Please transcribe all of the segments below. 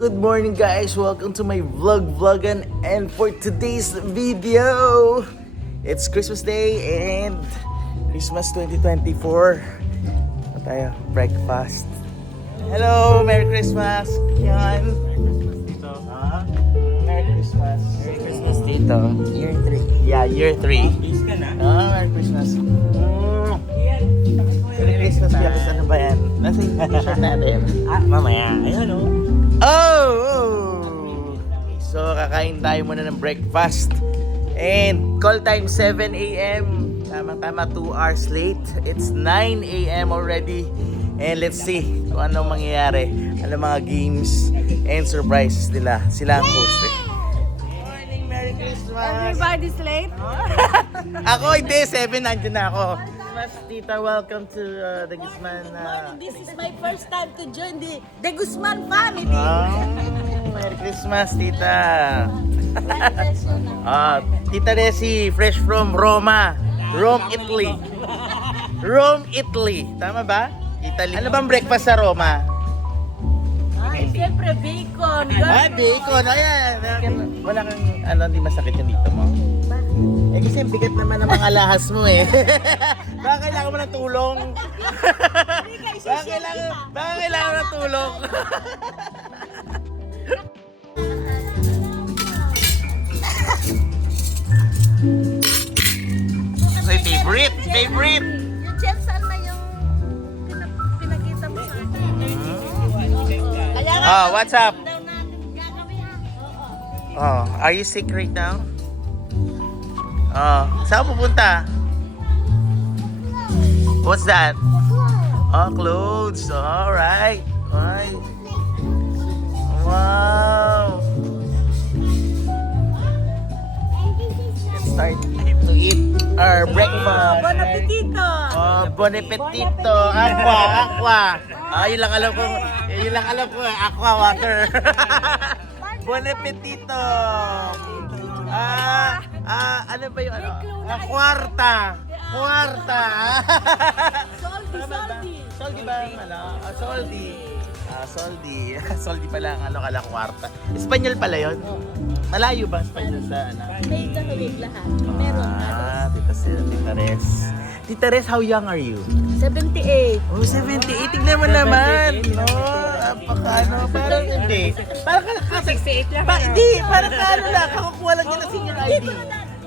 Good morning guys, welcome to my vlogan, and for today's video, it's Christmas Day and Christmas 2024. Ano tayo? Breakfast. Hello! Merry Christmas! Yan! Merry Christmas! Merry Christmas, Tito. Year 3. Yeah, year 3. Please ka na. Merry Christmas! Merry Christmas, Piakus. Ano ba yan? Nasa yung t-shirt natin. Mamaya. Ayun, oh. Oh! So, kakain tayo muna ng breakfast. And call time 7 a.m. Tama-tama 2 hours late. It's 9 a.m. already. And let's see kung anong mangyayari. Ano mga games and surprises nila. Sila ang host eh. Good morning, Merry Christmas! Everybody's late. Ako hindi, 7 nandiyan na ako. Mas tita, welcome to the Guzman. This is my first time to join the Guzman family. Merry Christmas, tita. Tita Resi, fresh from Roma. Rome, Italy. Rome, Italy. Tama ba? Italy. Ano bang breakfast sa Roma? Ay, siyempre bacon. Bacon. Ayan. Wala kang, hindi masakit yung dito mo. Eh kasi bigat naman ang mga alahas mo eh. Baka kailangan mo ng tulong. Baka kailangan mo ng tulong. So, favorite. Yung chef, saan na yung pinakita mo sa akin? Kaya nga, What's up? daw natin gagawin ha. Are you sick right now? Saan pupunta? What's that? Clothes. Alright. Wow. Let's start to eat our breakfast. Bon appetito. Bon appetito. Aqua. Yun lang alam ko. Aqua water. Bon appetito. Ano ba yung ano? Kwarta. Soldi ba? Soldi. Soldi pala ang kala kwarta. Espanyol pala yun? Malayo ba Espanyol sa ano? May kahawig lahat. Meron. Tita Res. Tita Res, how young are you? 78. Oh, 78. Tignan mo naman. No, parang hindi. Parang kasi 68 lang. Hindi, parang lang. Kakukuha lang nila senior ID.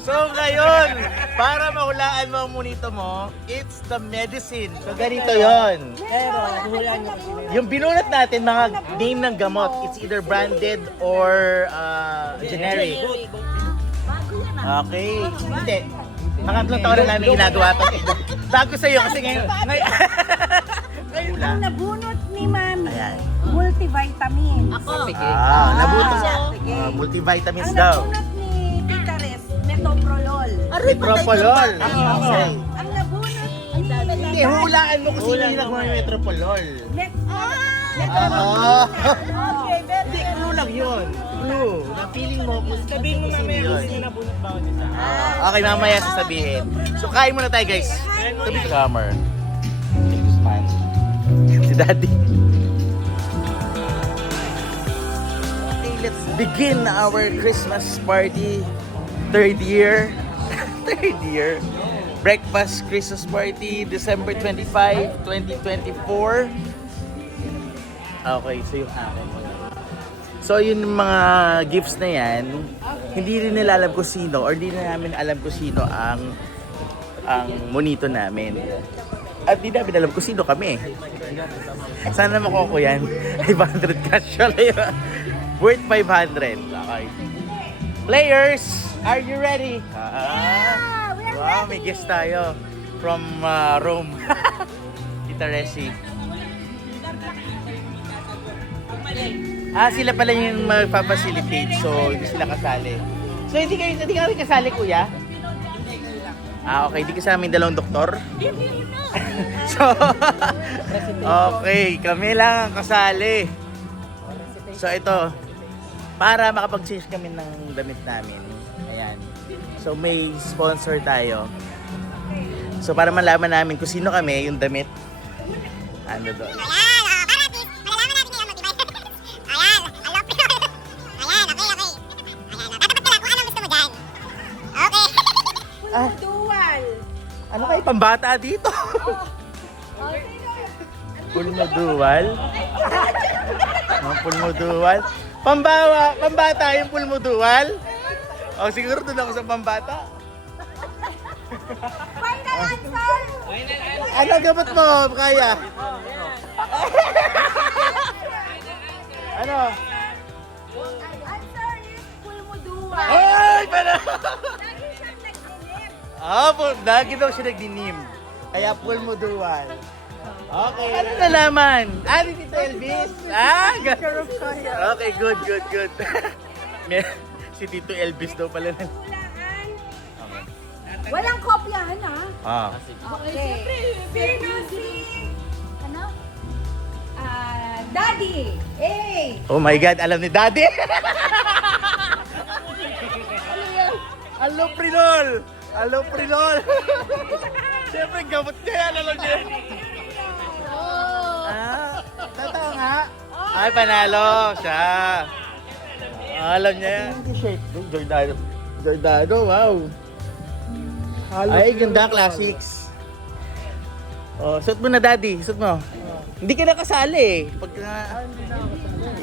So ngayon, para mahulaan mo ang monito mo, it's the medicine. So ganito yon. Pero, hulaan niyo kasi. Yung binunot natin, mga name ng gamot, it's either branded or generic. Bago yan ah. Okay. Hindi. Pangatlong taon na namin ginagawa to. Bago sa'yo kasi ngayon. Ang nabunot ni Mami, Ayan. multivitamin. Ako. Nabuto. Sige. Multivitamins Ang daw. nabunot ni Tita Res, metoprolol. Aray, Metropolol. Ang nabunot ni Hindi, hulaan mo kung sino yung nagmamay metropolol. Metropolitan. Okay, very Hindi, good. clue lang yun. Clue. Na feeling mo kung Sabihin mo na may sino gusto yun. niya nabunot ba ako dito? Okay, mamaya sasabihin. So, kain muna tayo, guys. To be calmer. Man. Si Daddy. Okay, let's begin our Christmas party. Third year. Breakfast Christmas party, December 25, 2024. Okay, so yung akin. So yung mga gifts na yan, hindi rin nila alam kung sino or hindi na namin alam kung sino ang monito namin. At hindi namin alam kung sino kami. Sana makuha ko yan. 500 cash ulit. Worth 500. Okay. Players, are you ready? Wow, may guest tayo from Rome. Tita Resi. Sila pala yung magpapacilitate, so hindi sila kasali. So hindi ka rin kasali, kuya? Okay, hindi kasama yung dalawang doktor? So, okay, kami lang ang kasali. So ito, para makapag-change kami ng damit namin. Ayan. So may sponsor tayo. So para malaman namin kung sino kami, yung damit. Ano doon? Ano kayo pambata dito? Pulmodual? Pulmodual? Pambata yung pulmodual? O siguro doon ako sa pambata. Final answer! Ano gamot mo? Kaya? Ano? Answer is pulmodual. Ay! Pala! Lagi siyang nagsinip. Lagi daw siya nagdinim. Kaya pulmodual. Okay. Ano nalaman? Ni Tito Elvis? Okay, good. Si Tito Elvis daw pala. Hulaan. Walang kopyahan ha. Okay. Sino si... Ano? Daddy. Hey! Oh my God, alam ni Daddy! Aloprinol! Siyempre, gamot niya yan, alam niya. Totoo nga? Ay, panalo siya. Alam niya yan. Jordano, wow. Ay, ganda, classics. Oh, suot mo na, Daddy. Suot mo. Hindi ka nakasali eh. Pagka...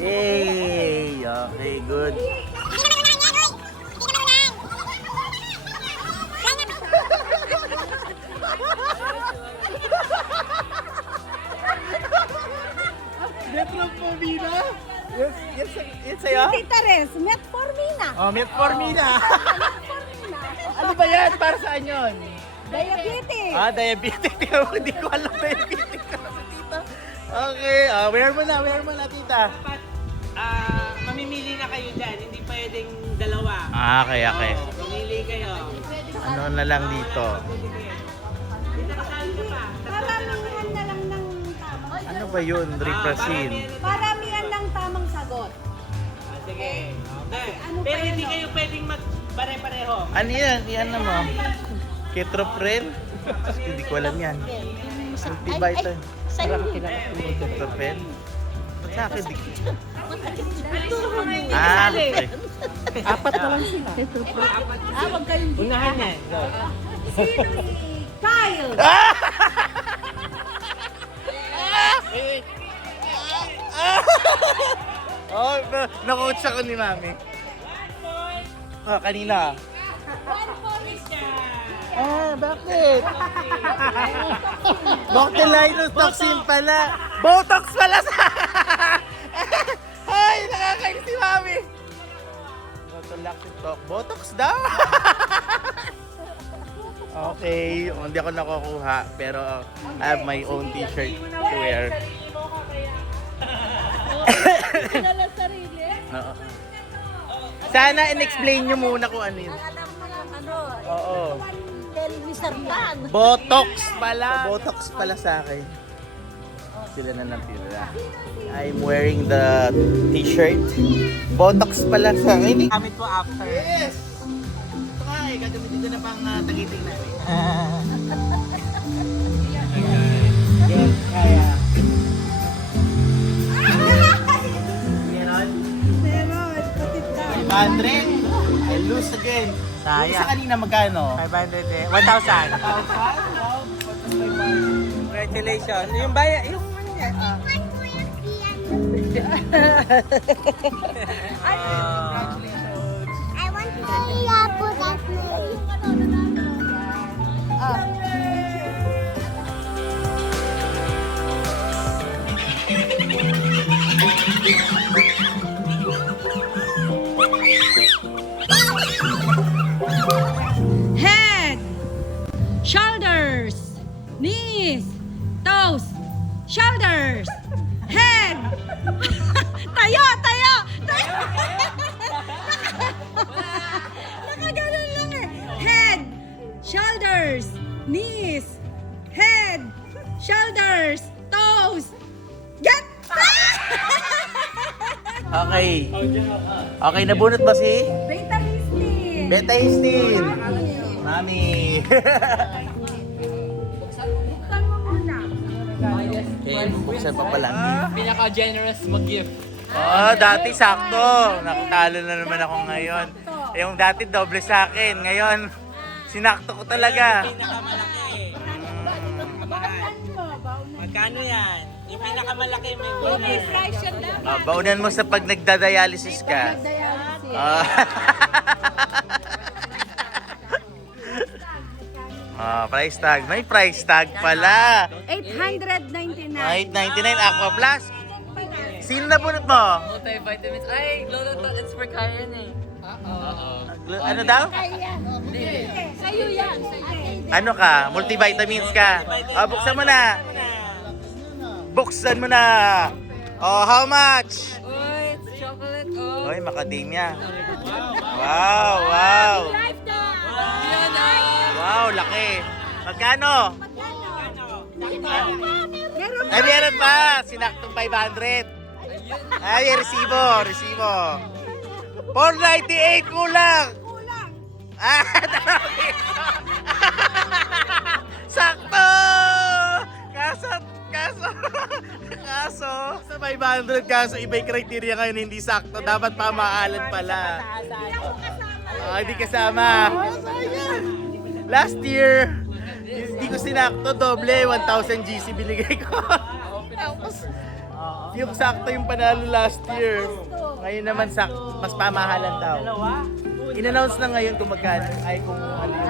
Yay! Okay, good. Metformina? Yes sa'yo? Tita Res, metformina. Oh, metformina. Ano ba yan? Para saan yun? Diabetes. Diabetic. Hindi ko alam diabetic ka sa tita. Okay, wear mo na, tita. Dapat, mamimili na kayo dyan. Hindi pwedeng dalawa. Okay. Oo, mamili kayo. Ano na lang dito? Paramihan na lang ng tamang Ano ba yun? Ripracin. Paramihan ng tamang sagot. Sige. Okay. Ano Pero pa hindi yun, kayo pwedeng magpare-pareho. Ano yan? Yan na mo. Ketropren? Hindi ko alam yan. Multivitamin. Ketropren? Ba't sa akin? Okay. Apat na lang sila. Wag kayong Unahan yan. Go. Sino si Kyle? Nakuts ako ni Mami. Kanina. Bakit? Botulinum toxin pala. Botox pala sa... Ay, nakakainis si Mami. Botox daw. Okay, hindi ako nakukuha. Pero I have my own t-shirt to wear. Oo. Sana in-explain nyo muna kung ano yun. Alam mo lang ano, Oo. Mr. Pan. Botox pala. Botox pala sa akin. Sila na natira. I'm wearing the t-shirt. Botox pala sa akin. Gamit ko after. Yes! Ito nga eh, gagamitin ko na pang tagiting namin. Yes, kaya. Meron? Meron, patid ka. 500? I lose again. Sayang. Yung isa kanina magkano? 500 eh. 1,000. Congratulations. Yung baya, yung ano yan? I want to see Apo that Head, shoulders, knees, toes, shoulders, head. Tayo. Nakaganon lang eh. Head, shoulders, knees, head, shoulders, toes. Get! Okay. Okay, nabunot ba si? Beta Histin. Beta Histin. Mami. Buksan mo muna. Okay, buksan pa pala. Pinaka-generous mag-gift. Dati sakto. Nakatalo na naman ako ngayon. Yung dati doble sa akin. Ngayon, sinakto ko talaga. Pinakamalaki. Magkano yan? Yung pinakamalaki may May price yan dapat. Baunan mo sa pag nagdadialysis ka. Dialysis. Price tag. May price tag pala. 899. 899 Aqua Plus. Sino na bunot mo? Multivitamins. Ay, Lolo, it's for Karen eh. Ano daw? Sa'yo yan. Ano ka? Multivitamins ka? Buksan mo na. Buksan mo na. How much? Uy, it's chocolate. Oh. Oy, macadamia. Wow, wow. Wow, laki. Magkano? Ay, meron pa. Sinaktong 500. Ay, resibo, resibo. 498 kulang. Ah, sakto! Kaso, sa 500 kaso iba'y criteria ngayon hindi sakto. Dapat pamahalan pala. Hindi kasama. Last year, hindi ko sinakto, doble, 1,000 GC binigay ko. Yung sakto yung panalo last year. Ngayon naman mas pamahalan daw. In-announce na ngayon kung magkano, ay kung ano yun.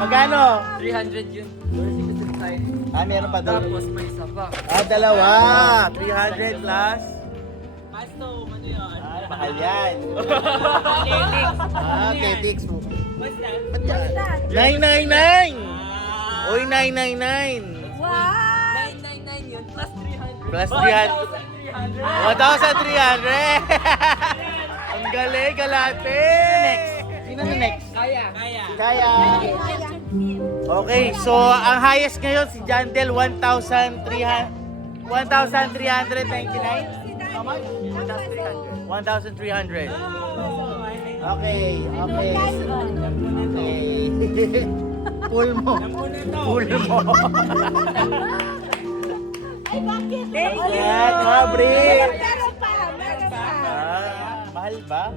Magkano? 300 yun. There's inside. Meron pa doon. Tapos may isa pa. Dalawa. 300 plus. Custom, ano yun? Mahal yan. Ketix. What's that? 999! Uy, 999! Wow! 999 yun, plus 300. Plus 300. 1,300! Ang galing, galate! Next. Sino na next? Kaya. Kaya. Okay, so ang highest ngayon si Jandel 1,399. How much? 1,300. Okay. Pull mo. Ay, bakit? Yan, Mabri. Meron pa. Mahal ba?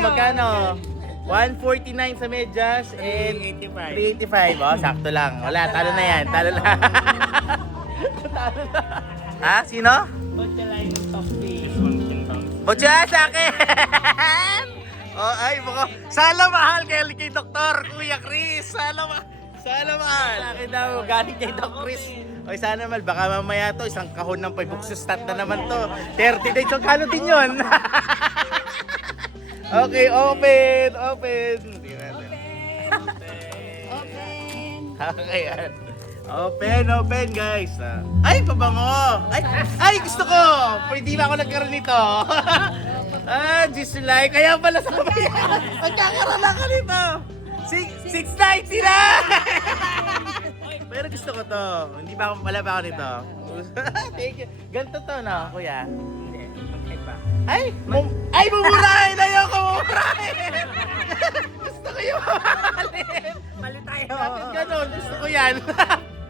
Magkano? 149 sa medyas and 385. Sakto lang. Wala, talo na yan. Talo na. Sino? Pagkalay ng topic. Butya sa akin! Ay, sala mahal kay Dr. Kuya Chris. Sala mahal. Sa akin daw, galing kay Dr. Chris. Oy, sana mal, baka mamaya to, isang kahon ng pag-buksustat na naman to. 30 days, so kano din yun? Okay, open. Okay, open guys. Ay, pabango. Ay, gusto ko. Pwede ba ako nagkaroon nito? Just like, kaya pala sa kabayan. Magkakaroon ako nito. 690 na! Pero gusto ko to. Hindi ba wala ba ako nito? Thank you. Ganito to na, kuya. Ay, mumurahin! Ayoko mumurahin! Gusto ko yung mamahalin. Mali tayo. Bakit ganun? Gusto ko yan.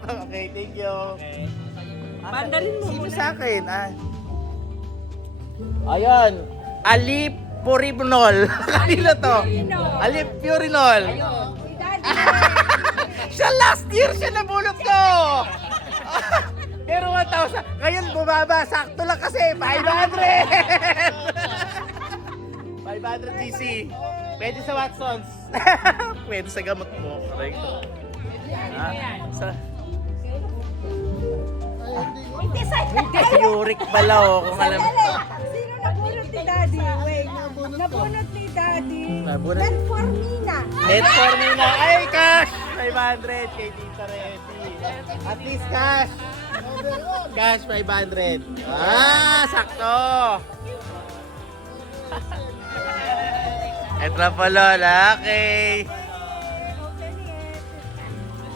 Okay, thank you. Bandarin mo Sino muna. sa akin? Ayan. Alip Purinol. Kanino to? Alip Purinol. Siya last year siya nabulot ko. Pero 1,000. Ngayon bumaba. Sakto lang kasi. 500. 500 GC. Pwede sa Watsons. Pwede sa gamot mo. Correct. Hindi sa'yo. Uric pala kung alam. Sino nabunot ni Daddy? Wait, nabunot ni Daddy. Nabunot? Metformina. Net for me na. Ay, cash! 500 kay Tita Resi. At least cash. Cash 500. Sakto! Ito na pala, laki. Open it.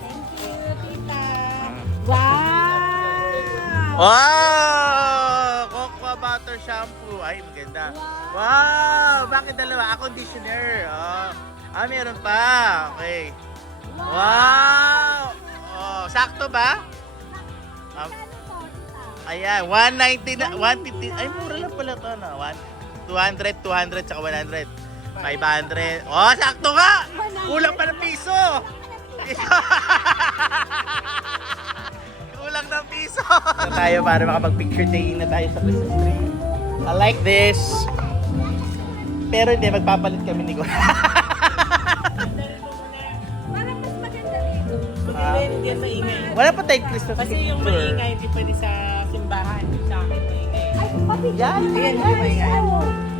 Thank you, Tita. Wow! Wow! Cocoa butter shampoo. Ay, maganda. Wow! Bakit dalawa? Conditioner. Meron pa. Okay. Wow! Sakto ba? Ayan, 190 na, 150. Ay, mura lang pala to, no? 200, 200, tsaka 100. 500. Sakto nga! Kulang pa ng piso! lang ng piso. Na tayo para makapag-picture taking na tayo sa Christmas tree. I like this. Pero hindi, magpapalit kami ni Kuya. Parang mas maganda dito. Hindi yan maingay. Wala pa tayong Christmas Kasi picture. yung maingay, hindi pwede sa simbahan. Sa akin, maingay. Ay, pati Yan, Ayan, hindi maingay.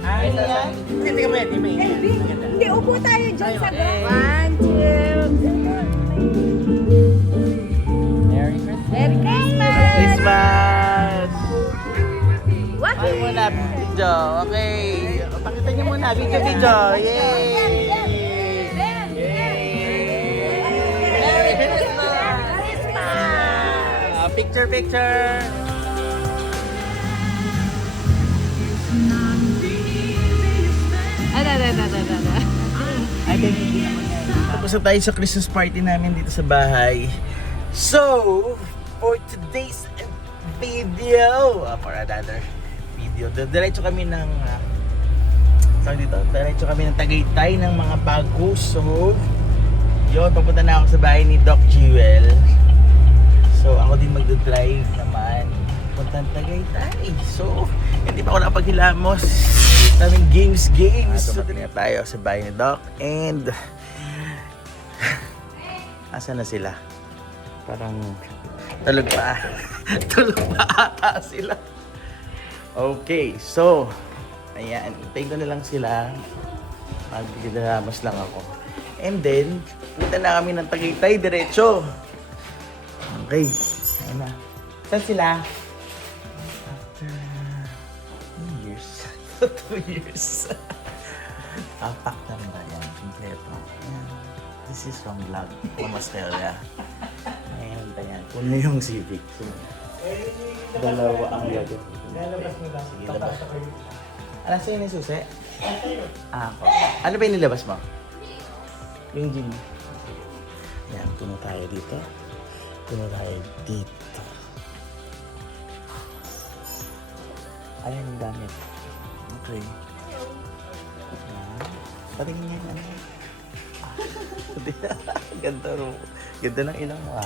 Ah, Ano ito yan? Hindi, tingnan mo yan, hindi maingay. Maganda. Hindi, upo tayo dyan sa Ayun. 1, 2, Merry Christmas. Merry Christmas! Christmas! What? Ay muna, video. Okay. Pakita niyo muna, video. Yay! Merry Christmas! Picture. Ay, hindi naman yan. Tapos na tayo sa Christmas party namin dito sa bahay. So, for today's video, for another video, diretso kami ng diretso kami ng Tagaytay ng mga bago. So, yun, papunta na ako sa bahay ni Doc Jewel. So, ako din magdadrive naman puntang Tagaytay. So, hindi pa ako nakapaghilamos. Daming games. So, na tayo sa bahay ni Doc. And, asa na sila? Parang, tulog pa. Tulog pa ata sila. Okay, so, ayan, hintayin ko na lang sila. Magdadalamos lang ako. And then, punta na kami ng Tagaytay, diretso. Okay, ayan na. Saan sila? After 2 years. 2 years. Pack na rin ba yan? Kompleto. Ayan. This is from vlog. Australia. Ayan, ayan. Puno yung Civic. So, dalawa ang gadget. Lalabas mo lang. Sige, labas. Ano sa'yo yung susi? Ako. Ano ba yung nilabas mo? Yung gym. Ayan, puno tayo dito. Puno tayo dito. Ayan yung damit. Okay. Patingin niya yan. Ganda ro. Ganda ng ilang mo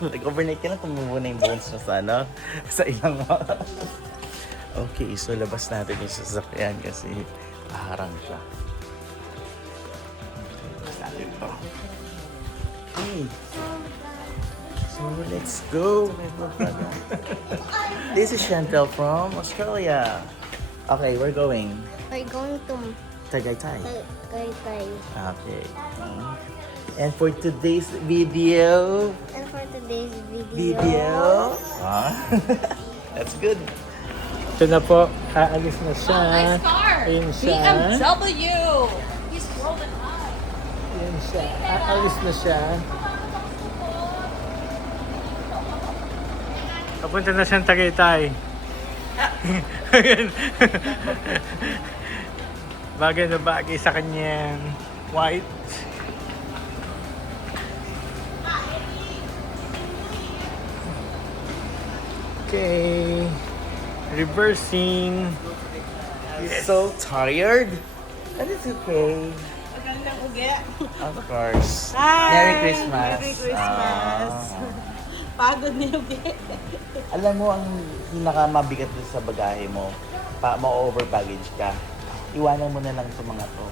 Nag-overnight ka na, tumubo na yung bones mo sa ano? Sa ilang mo. Okay, so labas natin yung sasakyan kasi paharang siya. Okay, labas natin ito. Okay. So let's go. This is Chantel from Australia. Okay, we're going. We're going to Tagaytay. Tagaytay. Okay. And for today's video. And for today's video. That's good. Ito na po, aalis na siya. Ayun siya. BMW! Ayun siya. Aalis na siya. Papunta na siyang Tagaytay. Bagay na bagay sa kanyang white. Okay. Reversing. So tired. But it's okay. Magandang ugi. Of course. Hi! Merry Christmas. Merry Christmas. Pagod ni ugi. Alam mo, ang pinakamabigat doon sa bagahe mo, ma-over baggage ka, iwanan mo na lang itong mga to.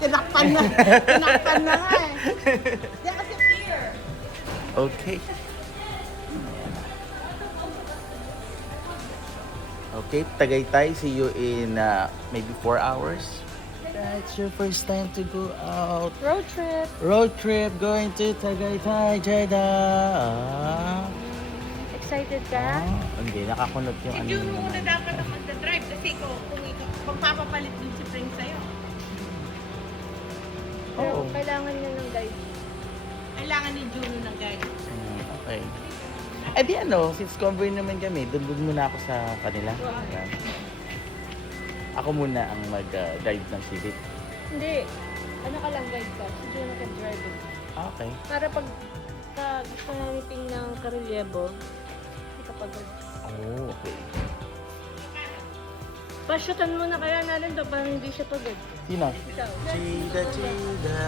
Tinakpan na. Tinakpan na nga eh. Di kasi fear. Okay. Okay, Tagaytay. See you in maybe 4 hours. That's your first time to go out. Road trip. Road trip going to Tagaytay, Jeddah. Excited ka? Hindi, nakakunot yung ano Yung yun muna naman. dapat ang magdadrive kasi kung papapalit din si Pring sa'yo, Oo. Kailangan niya ng guide. kailangan ni Juno ng guide. Okay. Eh di ano, since convoy naman kami, doon muna ako sa kanila. Yan. Ako muna ang mag-guide ng Civic. Hindi. Ano ka lang guide ka? Si Juno can drive it. Okay. Para pag gusto namin ng karelyebo, hindi ka pagod. Oh, okay. Pa-shootan mo na kaya natin to para hindi siya pagod. Sino? Chida, Chida.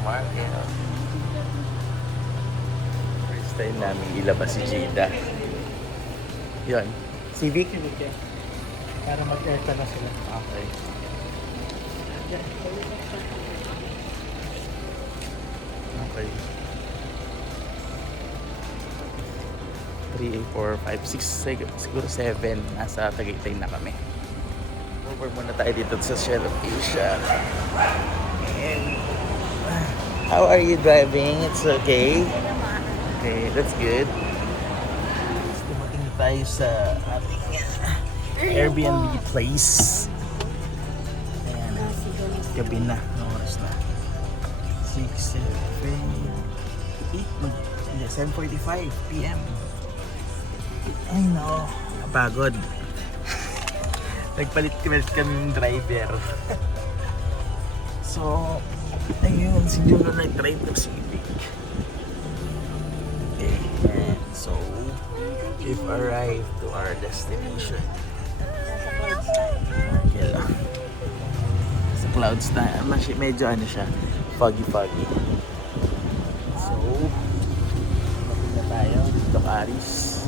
Markel. First time namin ilabas si Chida. Yun. Civic? Para mag-airta na sila. Okay. Okay. 3, 4, 5, 6, siguro 7. Nasa Tagaytay na kami. Over muna tayo dito sa Shell of Asia. And how are you driving? It's okay? Okay, that's good. Dumating na tayo sa ating Airbnb place. Ayan. Gabi na. Anong oras na? 6, 7, 8, 7:45 p.m. Ay no, napagod. Nagpalit kami ng driver. So, ayun, si Juno nag-drive ng Civic. Okay, and so, we've arrived to our destination. Okay lang. Sa clouds na, medyo ano siya, foggy. So, lapit na tayo dito, Aris.